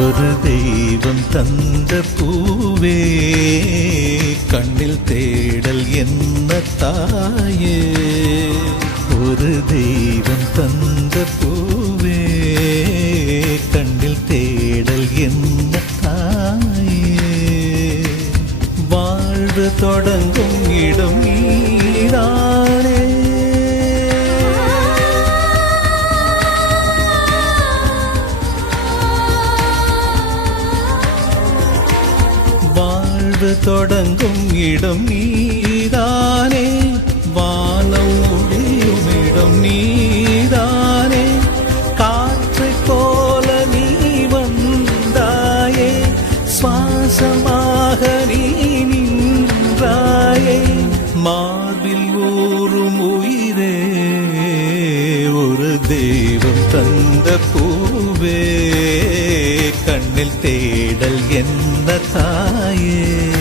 ஒரு தெய்வம் தந்த பூவே கண்ணில் தேடல் என்ன தாயே. ஒரு தெய்வம் தந்த பூவே கண்ணில் தேடல் என்ன தாயே. வாழ்வு தொடங்கும் இடம் நீதானே. தொடங்கும் இடம் நீதானே. வானம் முடியும் இடம் நீதானே. காற்றைப் போல நீ வந்தாயே. சுவாசமாக நீ நின்றாயே. மார்பில் ஊறும் உயிரே ஒரு தெய்வம் தந்த பூவே கண்ணில் தேடல் என்ன தாயே.